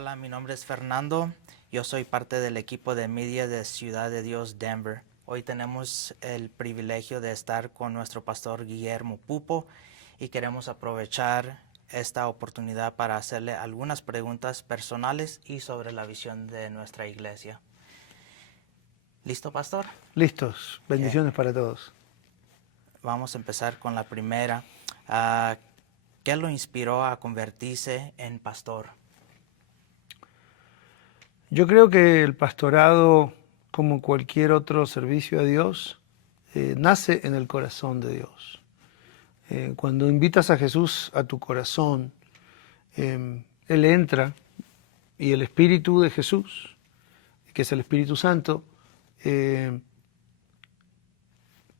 Hola, mi nombre es Fernando. Yo soy parte del equipo de media de Ciudad de Dios, Denver. Hoy tenemos el privilegio de estar con nuestro pastor Guillermo Pupo y queremos aprovechar esta oportunidad para hacerle algunas preguntas personales y sobre la visión de nuestra iglesia. ¿Listo, pastor? Listos. Bendiciones Ok. para todos. Vamos a empezar con la primera. ¿Qué lo inspiró a convertirse en pastor? Yo creo que el pastorado, como cualquier otro servicio a Dios, nace en el corazón de Dios. Cuando invitas a Jesús a tu corazón, Él entra y el Espíritu de Jesús, que es el Espíritu Santo,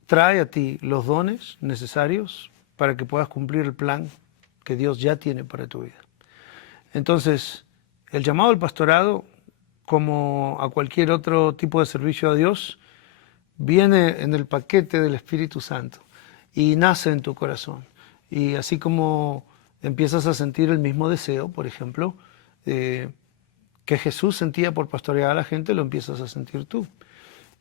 trae a ti los dones necesarios para que puedas cumplir el plan que Dios ya tiene para tu vida. Entonces, el llamado al pastorado, como a cualquier otro tipo de servicio a Dios, viene en el paquete del Espíritu Santo y nace en tu corazón. Y así como empiezas a sentir el mismo deseo, por ejemplo, que Jesús sentía por pastorear a la gente, lo empiezas a sentir tú.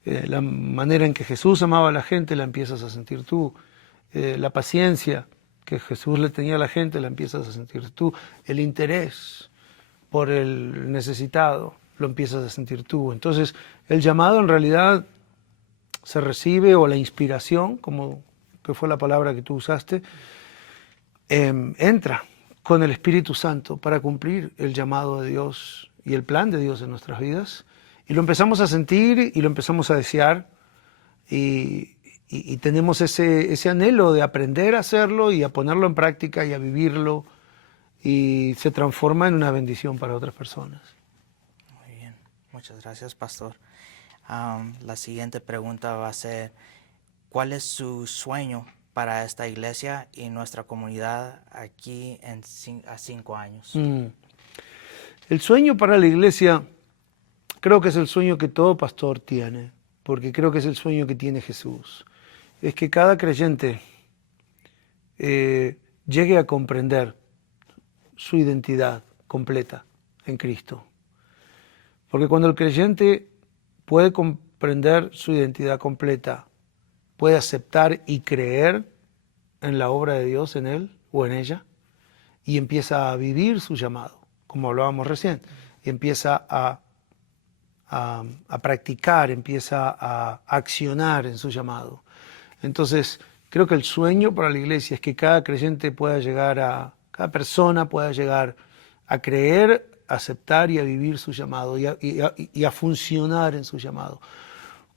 La manera en que Jesús amaba a la gente, la empiezas a sentir tú. La paciencia que Jesús le tenía a la gente, la empiezas a sentir tú. El interés por el necesitado, lo empiezas a sentir tú. Entonces, el llamado en realidad se recibe, o la inspiración, como que fue la palabra que tú usaste, entra con el Espíritu Santo para cumplir el llamado de Dios y el plan de Dios en nuestras vidas. Y lo empezamos a sentir y lo empezamos a desear y tenemos ese anhelo de aprender a hacerlo y a ponerlo en práctica y a vivirlo, y se transforma en una bendición para otras personas. Muy bien, muchas gracias, pastor. La siguiente pregunta va a ser, ¿cuál es su sueño para esta iglesia y nuestra comunidad aquí a 5 años? El sueño para la iglesia creo que es el sueño que todo pastor tiene, porque creo que es el sueño que tiene Jesús. Es que cada creyente llegue a comprender su identidad completa en Cristo. Porque cuando el creyente puede comprender su identidad completa, puede aceptar y creer en la obra de Dios en él o en ella, y empieza a vivir su llamado, como hablábamos recién, y empieza a practicar, empieza a accionar en su llamado. Entonces, creo que el sueño para la iglesia es que cada creyente pueda llegar cada persona pueda llegar a creer, a aceptar y a vivir su llamado y a funcionar en su llamado.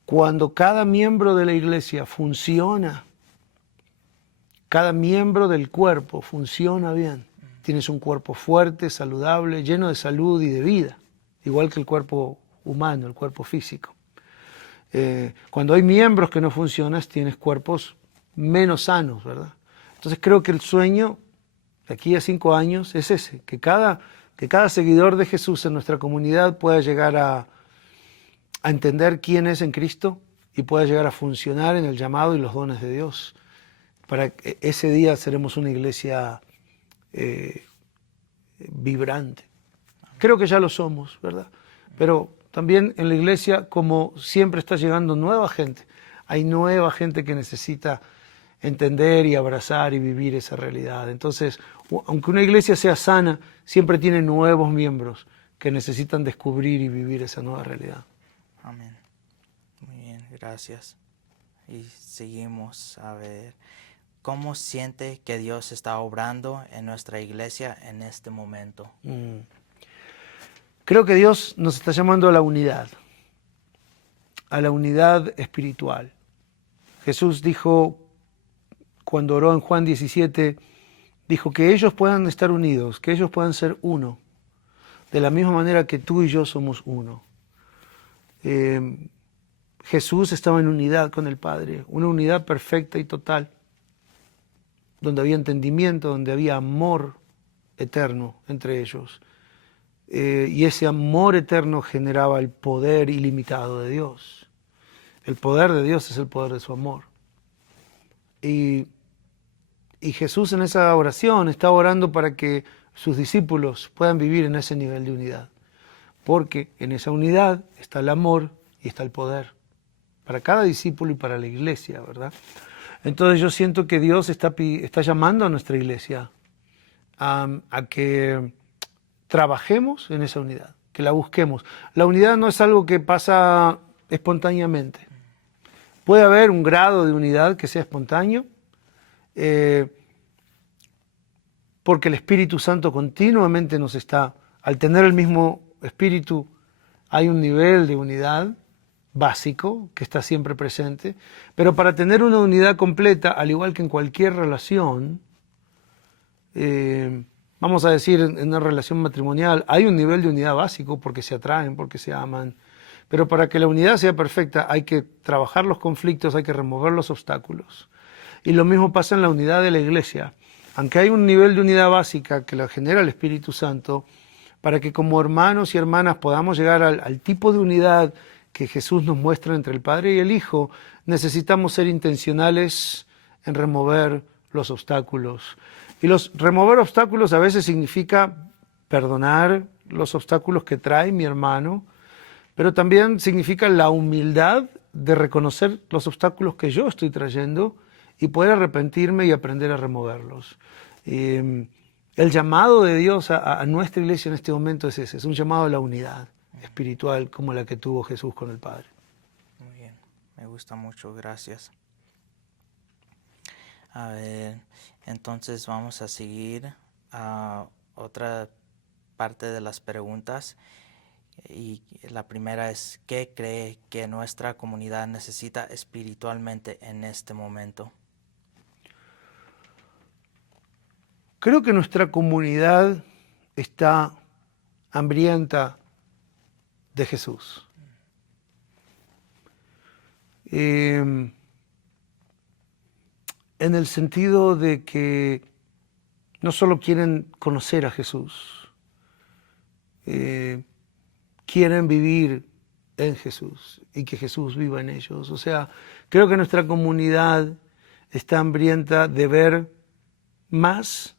Cuando cada miembro de la iglesia funciona, cada miembro del cuerpo funciona bien, tienes un cuerpo fuerte, saludable, lleno de salud y de vida, igual que el cuerpo humano, el cuerpo físico. Cuando hay miembros que no funcionan, tienes cuerpos menos sanos, ¿verdad? Entonces creo que el sueño de aquí a 5 años es ese, que cada seguidor de Jesús en nuestra comunidad pueda llegar a entender quién es en Cristo y pueda llegar a funcionar en el llamado y los dones de Dios. Para que ese día seremos una iglesia vibrante. Creo que ya lo somos, ¿verdad? Pero también en la iglesia, como siempre está llegando nueva gente, hay nueva gente que necesita entender y abrazar y vivir esa realidad. Entonces, aunque una iglesia sea sana, siempre tiene nuevos miembros que necesitan descubrir y vivir esa nueva realidad. Amén. Muy bien, gracias. Y seguimos a ver, ¿cómo siente que Dios está obrando en nuestra iglesia en este momento? Creo que Dios nos está llamando a la unidad espiritual. Jesús dijo, cuando oró en Juan 17, dijo que ellos puedan estar unidos, que ellos puedan ser uno, de la misma manera que tú y yo somos uno. Jesús estaba en unidad con el Padre, una unidad perfecta y total, donde había entendimiento, donde había amor eterno entre ellos. Y ese amor eterno generaba el poder ilimitado de Dios. El poder de Dios es el poder de su amor. Y Jesús en esa oración está orando para que sus discípulos puedan vivir en ese nivel de unidad. porque en esa unidad está el amor y está el poder, para cada discípulo y para la iglesia, ¿verdad? Entonces yo siento que Dios está llamando a nuestra iglesia a que trabajemos en esa unidad, que la busquemos. La unidad no es algo que pasa espontáneamente. Puede haber un grado de unidad que sea espontáneo, porque el Espíritu Santo continuamente nos está, al tener el mismo Espíritu, hay un nivel de unidad básico que está siempre presente, pero para tener una unidad completa, al igual que en cualquier relación, vamos a decir en una relación matrimonial, hay un nivel de unidad básico porque se atraen, porque se aman, pero para que la unidad sea perfecta hay que trabajar los conflictos, hay que remover los obstáculos. Y lo mismo pasa en la unidad de la iglesia. Aunque hay un nivel de unidad básica que la genera el Espíritu Santo, para que como hermanos y hermanas podamos llegar al tipo de unidad que Jesús nos muestra entre el Padre y el Hijo, necesitamos ser intencionales en remover los obstáculos. Y remover obstáculos a veces significa perdonar los obstáculos que trae mi hermano, pero también significa la humildad de reconocer los obstáculos que yo estoy trayendo y poder arrepentirme y aprender a removerlos. El llamado de Dios a nuestra iglesia en este momento es ese, es un llamado a la unidad espiritual como la que tuvo Jesús con el Padre. Muy bien, me gusta mucho, gracias. A ver, entonces vamos a seguir a otra parte de las preguntas. Y la primera es, ¿qué cree que nuestra comunidad necesita espiritualmente en este momento? Creo que nuestra comunidad está hambrienta de Jesús. En el sentido de que no solo quieren conocer a Jesús, quieren vivir en Jesús y que Jesús viva en ellos. O sea, creo que nuestra comunidad está hambrienta de ver más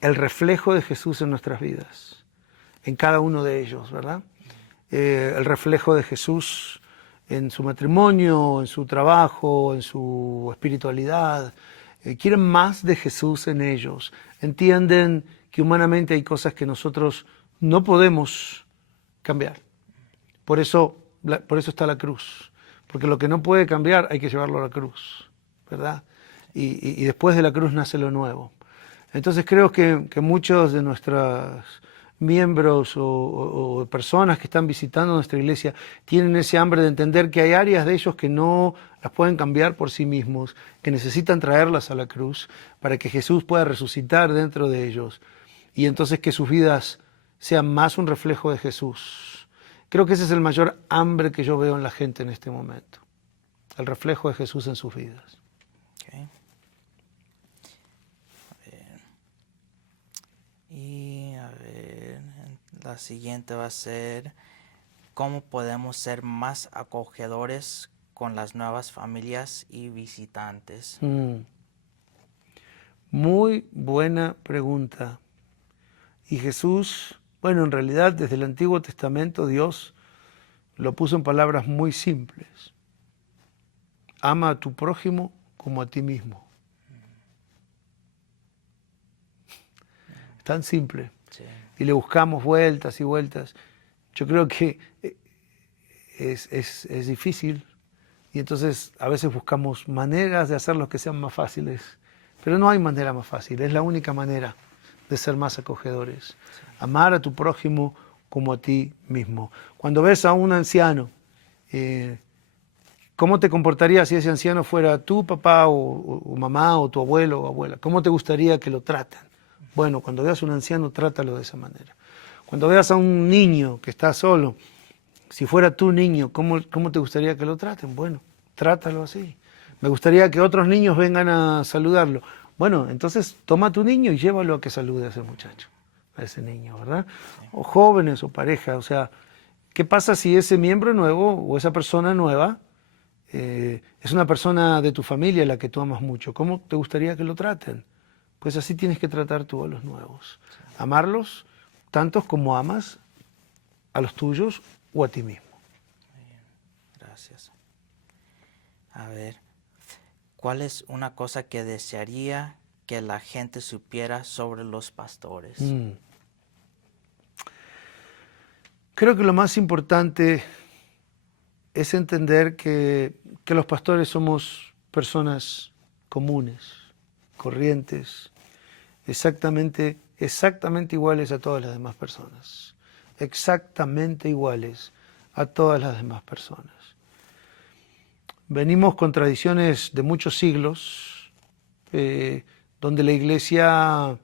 el reflejo de Jesús en nuestras vidas, en cada uno de ellos, ¿verdad? El reflejo de Jesús en su matrimonio, en su trabajo, en su espiritualidad. Quieren más de Jesús en ellos. Entienden que humanamente hay cosas que nosotros no podemos cambiar. Por eso está la cruz. Porque lo que no puede cambiar hay que llevarlo a la cruz, ¿verdad? Y después de la cruz nace lo nuevo. Entonces creo que muchos de nuestros miembros o personas que están visitando nuestra iglesia tienen ese hambre de entender que hay áreas de ellos que no las pueden cambiar por sí mismos, que necesitan traerlas a la cruz para que Jesús pueda resucitar dentro de ellos y entonces que sus vidas sean más un reflejo de Jesús. Creo que ese es el mayor hambre que yo veo en la gente en este momento, el reflejo de Jesús en sus vidas. Okay. Y a ver, la siguiente va a ser, ¿cómo podemos ser más acogedores con las nuevas familias y visitantes? Muy buena pregunta. Y Jesús, bueno, en realidad desde el Antiguo Testamento Dios lo puso en palabras muy simples. Ama a tu prójimo como a ti mismo. Es tan simple. Sí. Y le buscamos vueltas y vueltas. Yo creo que es difícil y entonces a veces buscamos maneras de hacerlos que sean más fáciles. Pero no hay manera más fácil, es la única manera de ser más acogedores. Sí. Amar a tu prójimo como a ti mismo. Cuando ves a un anciano, ¿cómo te comportarías si ese anciano fuera tu papá o mamá o tu abuelo o abuela? ¿Cómo te gustaría que lo traten? Bueno, cuando veas a un anciano, trátalo de esa manera. Cuando veas a un niño que está solo, si fuera tu niño, ¿cómo te gustaría que lo traten? Bueno, trátalo así. Me gustaría que otros niños vengan a saludarlo. Bueno, entonces toma a tu niño y llévalo a que salude a ese muchacho, a ese niño, ¿verdad? Sí. O jóvenes o pareja, o sea, ¿qué pasa si ese miembro nuevo o esa persona nueva es una persona de tu familia a la que tú amas mucho? ¿Cómo te gustaría que lo traten? Pues así tienes que tratar tú a los nuevos. Sí. Amarlos tantos como amas a los tuyos o a ti mismo. Gracias. A ver, ¿cuál es una cosa que desearía que la gente supiera sobre los pastores? Creo que lo más importante es entender que los pastores somos personas comunes, corrientes, exactamente iguales a todas las demás personas. Exactamente iguales a todas las demás personas. Venimos con tradiciones de muchos siglos, donde la Iglesia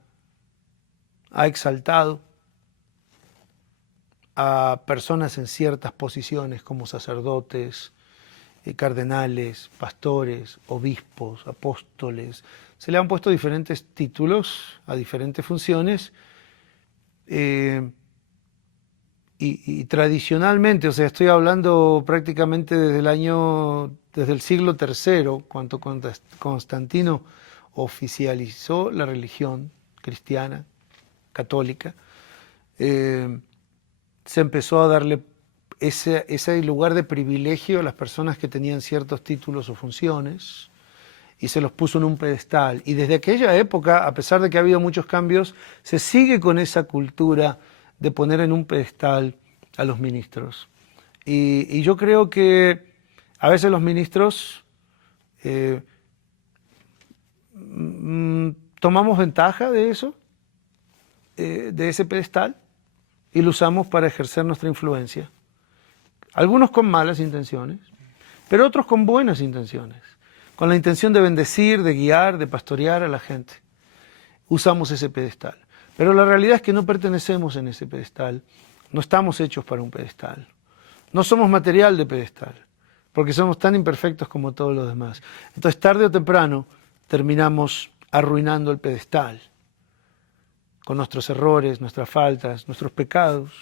ha exaltado a personas en ciertas posiciones como sacerdotes, cardenales, pastores, obispos, apóstoles. Se le han puesto diferentes títulos a diferentes funciones y tradicionalmente, o sea, estoy hablando prácticamente desde el siglo III, cuando Constantino oficializó la religión cristiana, católica, se empezó a darle ese lugar de privilegio a las personas que tenían ciertos títulos o funciones y se los puso en un pedestal. Y desde aquella época, a pesar de que ha habido muchos cambios, se sigue con esa cultura de poner en un pedestal a los ministros. Y yo creo que a veces los ministros tomamos ventaja de eso, de ese pedestal, y lo usamos para ejercer nuestra influencia. Algunos con malas intenciones, pero otros con buenas intenciones, con la intención de bendecir, de guiar, de pastorear a la gente. Usamos ese pedestal. Pero la realidad es que no pertenecemos en ese pedestal, no estamos hechos para un pedestal, no somos material de pedestal, porque somos tan imperfectos como todos los demás. Entonces, tarde o temprano, terminamos arruinando el pedestal, con nuestros errores, nuestras faltas, nuestros pecados,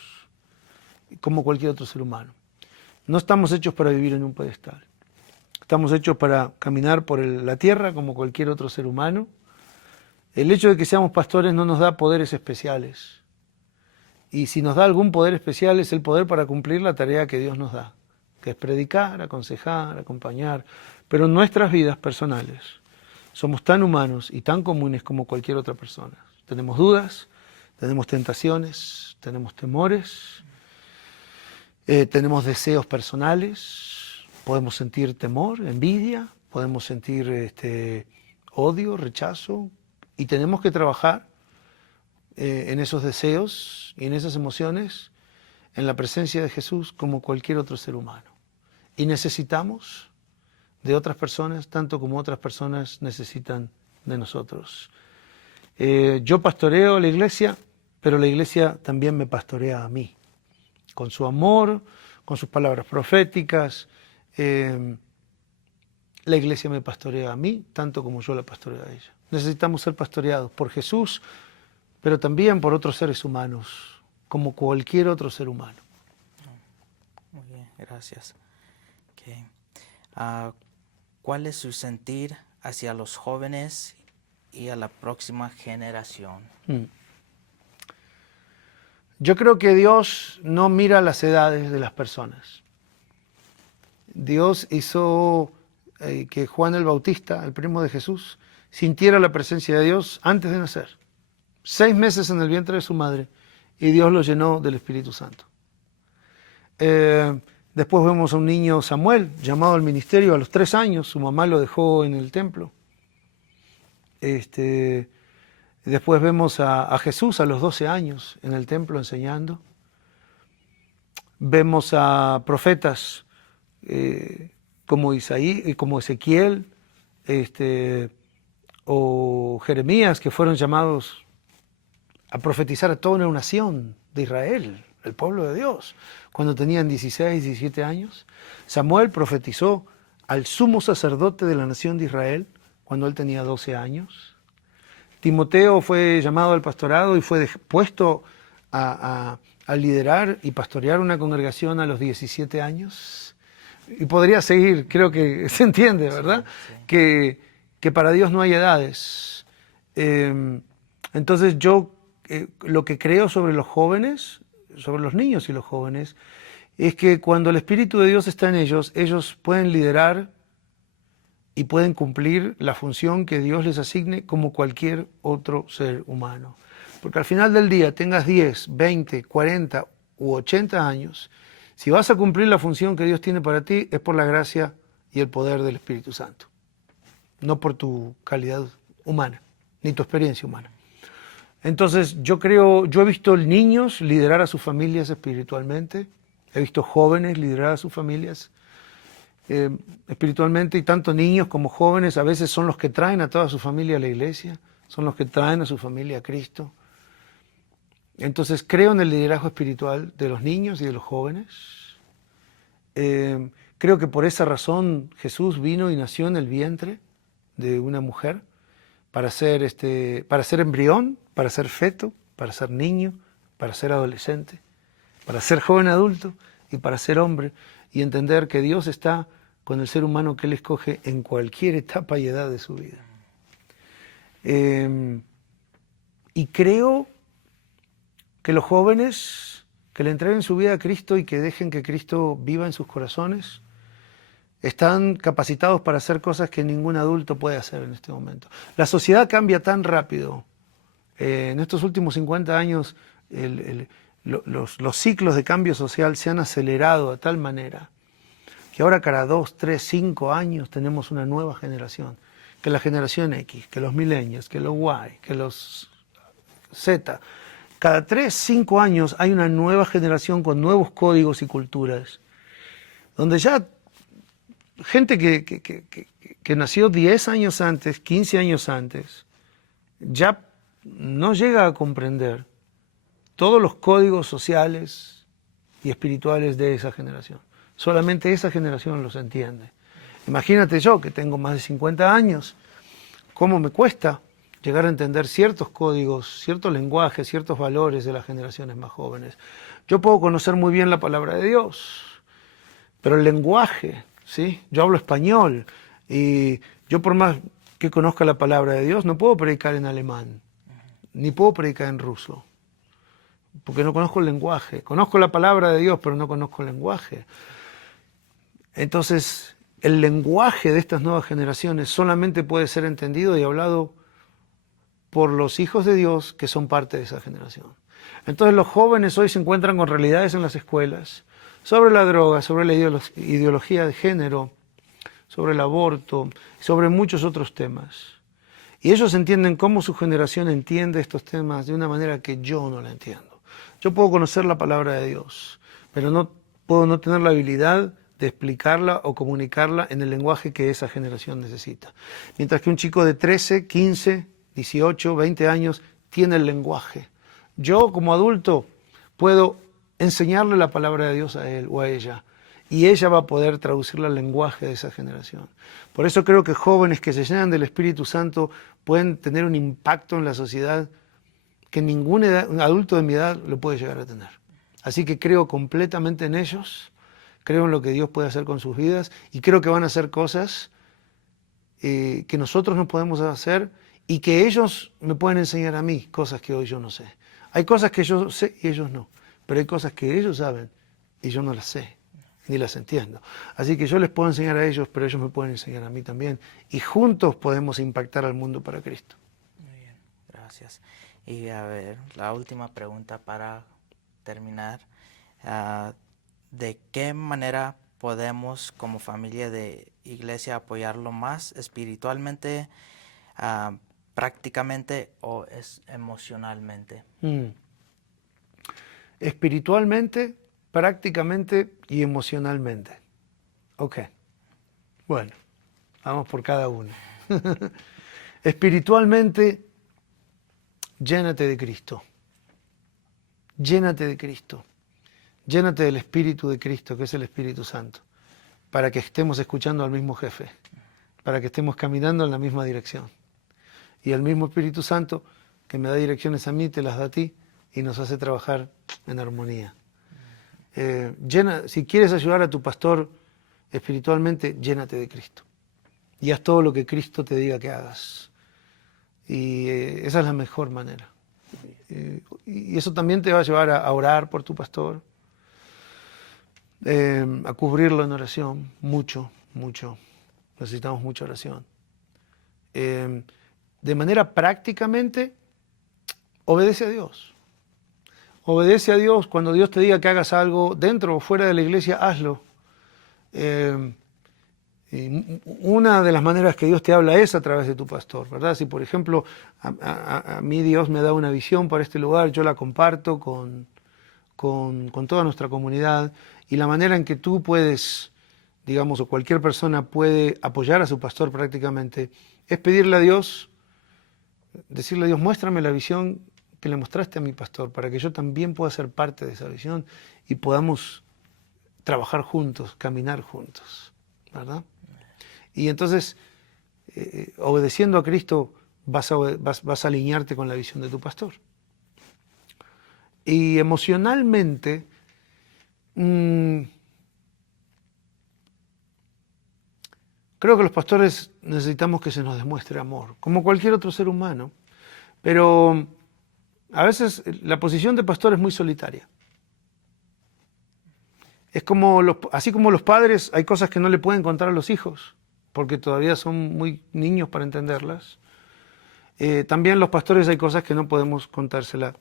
como cualquier otro ser humano. No estamos hechos para vivir en un pedestal. Estamos hechos para caminar por la tierra como cualquier otro ser humano. El hecho de que seamos pastores no nos da poderes especiales. Y si nos da algún poder especial es el poder para cumplir la tarea que Dios nos da, que es predicar, aconsejar, acompañar. Pero en nuestras vidas personales somos tan humanos y tan comunes como cualquier otra persona. Tenemos dudas, tenemos tentaciones, tenemos temores, tenemos deseos personales, podemos sentir temor, envidia, podemos sentir odio, rechazo, y tenemos que trabajar en esos deseos y en esas emociones en la presencia de Jesús como cualquier otro ser humano. Y necesitamos de otras personas tanto como otras personas necesitan de nosotros. Yo pastoreo la iglesia, pero la iglesia también me pastorea a mí, con su amor, con sus palabras proféticas. La iglesia me pastorea a mí, tanto como yo la pastoreo a ella. Necesitamos ser pastoreados por Jesús, pero también por otros seres humanos, como cualquier otro ser humano. Muy bien, gracias. Okay. ¿Cuál es su sentir hacia los jóvenes y a la próxima generación? Yo creo que Dios no mira las edades de las personas. Dios hizo que Juan el Bautista, el primo de Jesús, sintiera la presencia de Dios antes de nacer. 6 meses en el vientre de su madre, y Dios lo llenó del Espíritu Santo. Después vemos a un niño Samuel, llamado al ministerio a los 3 años, su mamá lo dejó en el templo. Después vemos a Jesús a los 12 años en el templo enseñando. Vemos a profetas como Isaías, como Ezequiel, o Jeremías, que fueron llamados a profetizar a toda una nación de Israel, el pueblo de Dios, cuando tenían 16, 17 años. Samuel profetizó al sumo sacerdote de la nación de Israel cuando él tenía 12 años. Timoteo fue llamado al pastorado y fue puesto a liderar y pastorear una congregación a los 17 años. Y podría seguir, creo que se entiende, ¿verdad? Sí, sí. Que para Dios no hay edades. Entonces yo lo que creo sobre los jóvenes sobre los niños y los jóvenes es que cuando el Espíritu de Dios está en ellos, ellos pueden liderar y pueden cumplir la función que Dios les asigne como cualquier otro ser humano. Porque al final del día, tengas 10, 20, 40 u 80 años, si vas a cumplir la función que Dios tiene para ti, es por la gracia y el poder del Espíritu Santo, no por tu calidad humana, ni tu experiencia humana. Entonces, yo he visto niños liderar a sus familias espiritualmente, he visto jóvenes liderar a sus familias espiritualmente, y tanto niños como jóvenes a veces son los que traen a toda su familia a la iglesia, son los que traen a su familia a Cristo. Entonces creo en el liderazgo espiritual de los niños y de los jóvenes. Creo que por esa razón Jesús vino y nació en el vientre de una mujer para ser embrión, para ser feto, para ser niño, para ser adolescente, para ser joven adulto y para ser hombre, y entender que Dios está con el ser humano que Él escoge en cualquier etapa y edad de su vida. Y creo que los jóvenes que le entreguen su vida a Cristo y que dejen que Cristo viva en sus corazones, están capacitados para hacer cosas que ningún adulto puede hacer en este momento. La sociedad cambia tan rápido. En estos últimos 50 años los ciclos de cambio social se han acelerado de tal manera que ahora cada 2, 3, 5 años tenemos una nueva generación, que la generación X, que los millennials, que los Y, que los Z. Cada 3, 5 años hay una nueva generación con nuevos códigos y culturas, donde ya gente que nació 10 años antes, 15 años antes, ya no llega a comprender todos los códigos sociales y espirituales de esa generación. Solamente esa generación los entiende. Imagínate yo, que tengo más de 50 años, cómo me cuesta llegar a entender ciertos códigos, ciertos lenguajes, ciertos valores de las generaciones más jóvenes. Yo puedo conocer muy bien la palabra de Dios, pero el lenguaje, ¿sí? Yo hablo español y yo, por más que conozca la palabra de Dios, no puedo predicar en alemán, ni puedo predicar en ruso, porque no conozco el lenguaje. Conozco la palabra de Dios, pero no conozco el lenguaje. Entonces, el lenguaje de estas nuevas generaciones solamente puede ser entendido y hablado por los hijos de Dios que son parte de esa generación. Entonces los jóvenes hoy se encuentran con realidades en las escuelas sobre la droga, sobre la ideología de género, sobre el aborto, sobre muchos otros temas. Y ellos entienden cómo su generación entiende estos temas de una manera que yo no la entiendo. Yo puedo conocer la palabra de Dios, pero no puedo no tener la habilidad de explicarla o comunicarla en el lenguaje que esa generación necesita. Mientras que un chico de 13, 15, 18, 20 años tiene el lenguaje. Yo como adulto puedo enseñarle la palabra de Dios a él o a ella, y ella va a poder traducirla al lenguaje de esa generación. Por eso creo que jóvenes que se llenan del Espíritu Santo pueden tener un impacto en la sociedad que ningún adulto de mi edad lo puede llegar a tener. Así que creo completamente en ellos, creo en lo que Dios puede hacer con sus vidas, y creo que van a hacer cosas que nosotros no podemos hacer, y que ellos me pueden enseñar a mí cosas que hoy yo no sé. Hay cosas que yo sé y ellos no, pero hay cosas que ellos saben y yo no las sé, ni las entiendo. Así que yo les puedo enseñar a ellos, pero ellos me pueden enseñar a mí también, y juntos podemos impactar al mundo para Cristo. Muy bien, gracias. Y a ver, la última pregunta para terminar. ¿De qué manera podemos como familia de iglesia apoyarlo más espiritualmente, prácticamente o emocionalmente? Espiritualmente, prácticamente y emocionalmente. Ok. Bueno, vamos por cada uno. Espiritualmente, llénate de Cristo. Llénate de Cristo. Llénate del Espíritu de Cristo, que es el Espíritu Santo, para que estemos escuchando al mismo jefe, para que estemos caminando en la misma dirección. Y el mismo Espíritu Santo que me da direcciones a mí, te las da a ti y nos hace trabajar en armonía. Si quieres ayudar a tu pastor espiritualmente, llénate de Cristo. Y haz todo lo que Cristo te diga que hagas. Y esa es la mejor manera. y eso también te va a llevar a orar por tu pastor, a cubrirlo en oración, mucho, mucho. Necesitamos mucha oración. De manera prácticamente, obedece a Dios. Obedece a Dios. Cuando Dios te diga que hagas algo dentro o fuera de la iglesia, hazlo. Y una de las maneras que Dios te habla es a través de tu pastor, ¿verdad? Si, por ejemplo, a mí Dios me da una visión para este lugar, yo la comparto con toda nuestra comunidad, y la manera en que tú puedes, digamos, o cualquier persona puede apoyar a su pastor prácticamente, es pedirle a Dios, decirle a Dios, muéstrame la visión que le mostraste a mi pastor, para que yo también pueda ser parte de esa visión y podamos trabajar juntos, caminar juntos, ¿verdad? Y entonces, obedeciendo a Cristo, vas a alinearte con la visión de tu pastor. Y emocionalmente, creo que los pastores necesitamos que se nos demuestre amor, como cualquier otro ser humano, pero a veces la posición de pastor es muy solitaria. Es como así como los padres, hay cosas que no le pueden contar a los hijos, porque todavía son muy niños para entenderlas. También los pastores hay cosas que no podemos contársela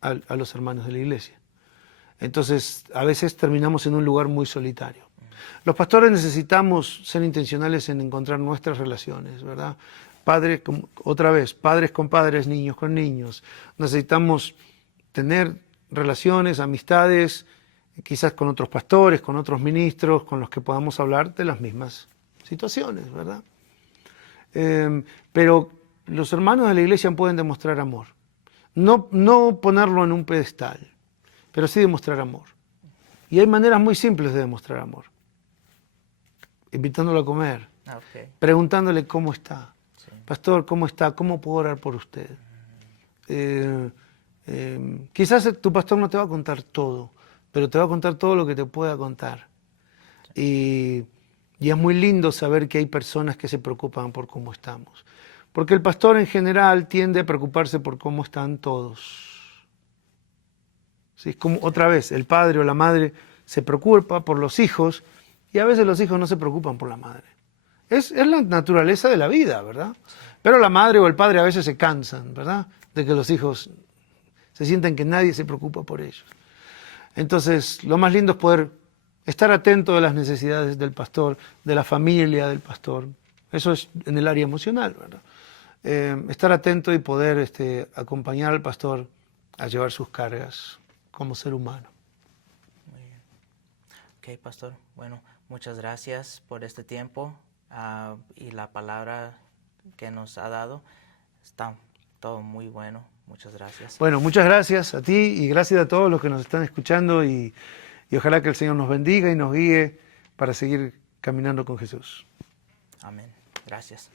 a los hermanos de la iglesia. Entonces, a veces terminamos en un lugar muy solitario. Los pastores necesitamos ser intencionales en encontrar nuestras relaciones, ¿verdad? Padres con padres, niños con niños. Necesitamos tener relaciones, amistades, quizás con otros pastores, con otros ministros, con los que podamos hablar de las mismas situaciones, ¿verdad? Pero los hermanos de la iglesia pueden demostrar amor. No ponerlo en un pedestal, pero sí demostrar amor. Y hay maneras muy simples de demostrar amor. Invitándolo a comer, preguntándole cómo está. Sí. Pastor, ¿cómo está? ¿Cómo puedo orar por usted? Quizás tu pastor no te va a contar todo, pero te va a contar todo lo que te pueda contar. Sí. Y es muy lindo saber que hay personas que se preocupan por cómo estamos. Porque el pastor en general tiende a preocuparse por cómo están todos. ¿Sí? Es como otra vez, el padre o la madre se preocupa por los hijos y a veces los hijos no se preocupan por la madre. Es la naturaleza de la vida, ¿verdad? Pero la madre o el padre a veces se cansan, ¿verdad? De que los hijos se sientan que nadie se preocupa por ellos. Entonces, lo más lindo es poder estar atento de las necesidades del pastor, de la familia del pastor. Eso es en el área emocional, ¿verdad? Estar atento y poder acompañar al pastor a llevar sus cargas como ser humano. Muy bien. Ok, pastor. Bueno, muchas gracias por este tiempo y la palabra que nos ha dado. Está todo muy bueno. Muchas gracias. Bueno, muchas gracias a ti y gracias a todos los que nos están escuchando y ojalá que el Señor nos bendiga y nos guíe para seguir caminando con Jesús. Amén. Gracias.